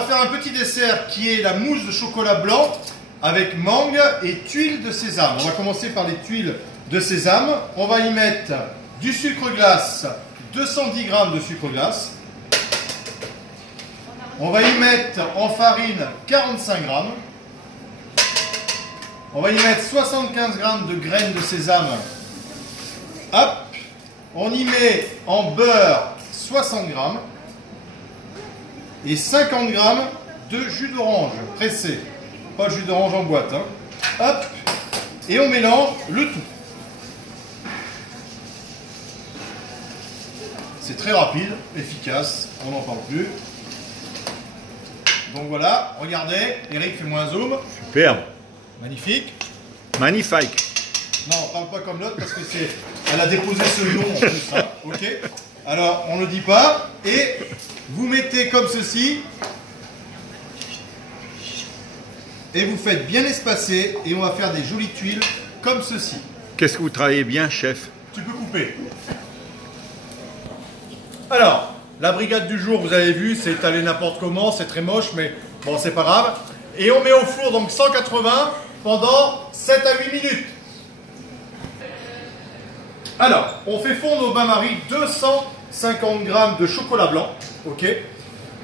On va faire un petit dessert qui est la mousse de chocolat blanc avec mangue et tuiles de sésame. On va commencer par les tuiles de sésame. On va y mettre du sucre glace, 210 g de sucre glace. On va y mettre en farine 45 g. On va y mettre 75 g de graines de sésame. Hop. On y met en beurre 60 g. Et 50 g de jus d'orange pressé. Pas de jus d'orange en boîte. Hein. Hop. Et on mélange le tout. C'est très rapide, efficace, on n'en parle plus. Donc voilà, regardez, Eric, fais-moi un zoom. Superbe. Magnifique. Magnifique. Non, on parle pas comme l'autre parce que c'est. Elle a déposé ce nom en plus. Hein. Ok. Alors, on ne le dit pas. Et vous mettez comme ceci. Et vous faites bien espacer. Et on va faire des jolies tuiles comme ceci. Qu'est-ce que vous travaillez bien, chef? Tu peux couper. Alors, la brigade du jour, vous avez vu, c'est allé n'importe comment, c'est très moche, mais bon, c'est pas grave. Et on met au four, donc 180, pendant 7 à 8 minutes. Alors, on fait fondre au bain-marie 250 g de chocolat blanc, ok,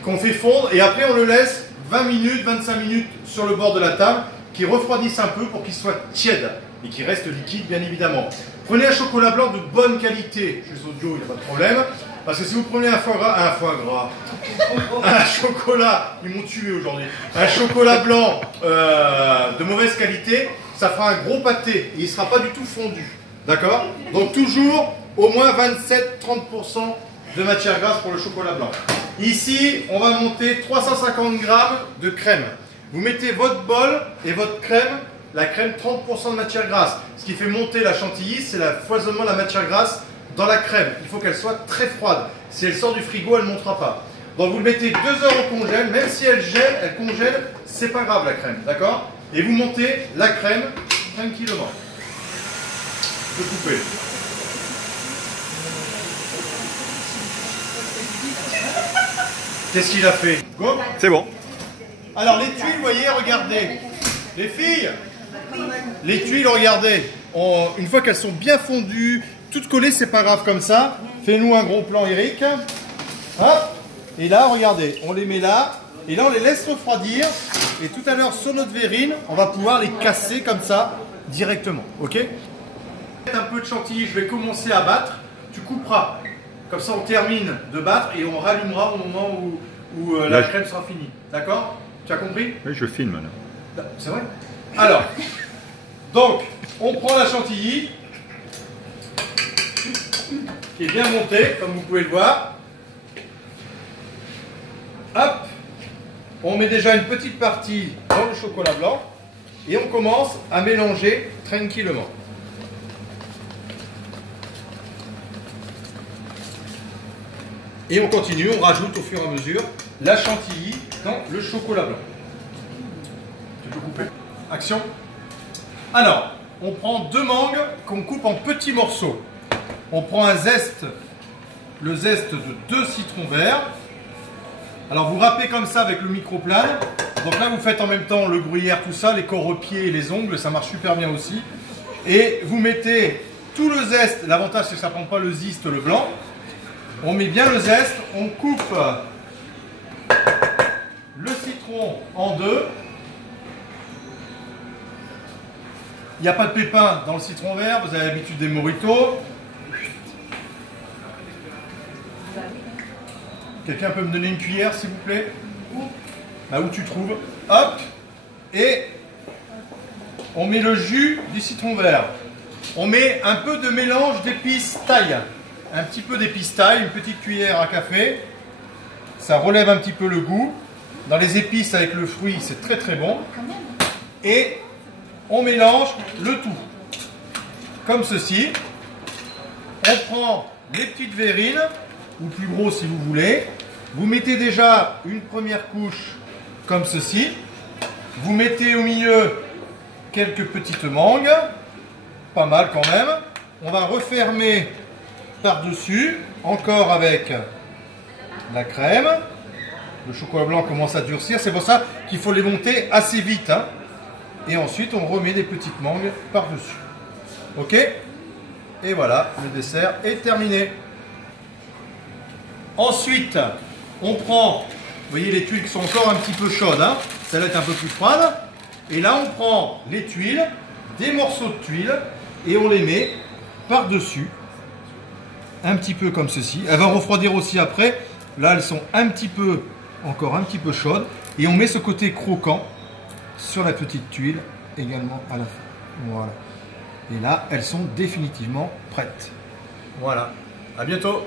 qu'on fait fondre, et après on le laisse 20 minutes, 25 minutes sur le bord de la table, qui refroidisse un peu pour qu'il soit tiède, et qu'il reste liquide, bien évidemment. Prenez un chocolat blanc de bonne qualité, chez Audio, il n'y a pas de problème. Parce que si vous prenez un chocolat, ils m'ont tué aujourd'hui, un chocolat blanc de mauvaise qualité, ça fera un gros pâté et il ne sera pas du tout fondu. D'accord? Donc toujours au moins 27-30% de matière grasse pour le chocolat blanc. Ici, on va monter 350 g de crème. Vous mettez votre bol et votre crème, la crème 30% de matière grasse. Ce qui fait monter la chantilly, c'est le foisonnement de la matière grasse dans la crème. Il faut qu'elle soit très froide. Si elle sort du frigo, elle ne montera pas. Donc vous le mettez 2 heures au congèle, même si elle gèle, elle congèle, c'est pas grave la crème, d'accord? Et vous montez la crème tranquillement. Je peux couper. Qu'est-ce qu'il a fait? Go. C'est bon. Alors les tuiles, vous voyez, regardez. Les filles, les tuiles, regardez. Une fois qu'elles sont bien fondues, toutes collées, c'est pas grave comme ça. Fais-nous un gros plan, Eric. Hop. Et là, regardez, on les met là. Et là, on les laisse refroidir. Et tout à l'heure, sur notre verrine, on va pouvoir les casser comme ça, directement. Ok? Un peu de chantilly, je vais commencer à battre. Tu couperas. Comme ça, on termine de battre et on rallumera au moment où la crème sera finie. D'accord? Tu as compris? Oui, je filme là. C'est vrai? Alors, donc, on prend la chantilly qui est bien montée, comme vous pouvez le voir. Hop, on met déjà une petite partie dans le chocolat blanc et on commence à mélanger tranquillement. Et on continue, on rajoute au fur et à mesure la chantilly dans le chocolat blanc. Tu peux couper. Action. Alors, on prend 2 mangues qu'on coupe en petits morceaux. On prend un zeste, le zeste de 2 citrons verts. Alors vous râpez comme ça avec le microplane. Donc là vous faites en même temps le gruyère, tout ça, les corps-pieds et les ongles, ça marche super bien aussi. Et vous mettez tout le zeste, l'avantage c'est que ça ne prend pas le zeste, le blanc. On met bien le zeste, on coupe le citron en 2. Il n'y a pas de pépins dans le citron vert, vous avez l'habitude des mojitos. Quelqu'un peut me donner une cuillère s'il vous plaît? Là où tu trouves. Hop. Et on met le jus du citron vert. On met un peu de mélange d'épices thaï. Un petit peu d'épices thaï, une petite cuillère à café. Ça relève un petit peu le goût. Dans les épices avec le fruit, c'est très très bon. Et on mélange le tout. Comme ceci. On prend les petites verrines, ou plus gros si vous voulez. Vous mettez déjà une première couche comme ceci. Vous mettez au milieu quelques petites mangues. Pas mal quand même. On va refermer par-dessus, encore avec la crème. Le chocolat blanc commence à durcir. C'est pour ça qu'il faut les monter assez vite. Hein. Et ensuite, on remet des petites mangues par-dessus. Ok? Et voilà, le dessert est terminé. Ensuite, on prend, vous voyez les tuiles qui sont encore un petit peu chaudes. Hein. Celle-là est un peu plus froide. Et là, on prend les tuiles, des morceaux de tuiles, et on les met par-dessus. Un petit peu comme ceci. Elle va refroidir aussi après. Là, elles sont encore un petit peu chaudes. Et on met ce côté croquant sur la petite tuile également à la fin. Voilà. Et là, elles sont définitivement prêtes. Voilà. À bientôt.